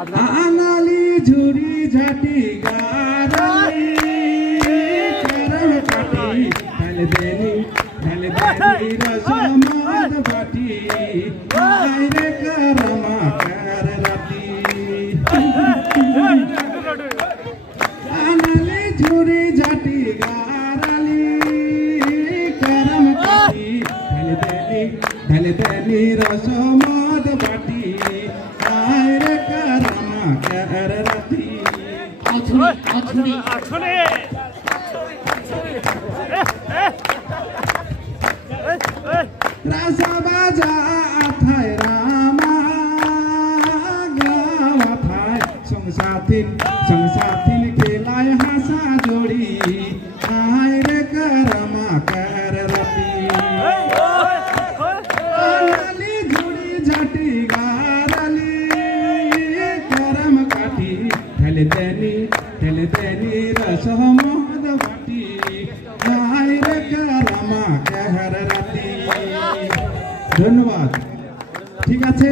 আনালি ঝুড়ি ঝাটি গারালি করম কাটি ঢালে দেনি রসমদ বাটি আইরে করমা কর রাতি আনালি ঝুড়ি ঝাটি গারালি করম কাটি ঢালে দেনি রসমদ বাটি আইরে করমা কর রাতি রাসা বাজা আথায় রামা গাওয়া থায় সংসাথিন কেলায় হাসা জড়ি আয় রে করমা কর রাতি আনালি ঝুড়ি ঝাটি গারালি করম কাটি ঢেলে দেনি রসমদ বাটি আয় রে করমা কর রাতি। ধন্যবাদ। ঠিক আছে।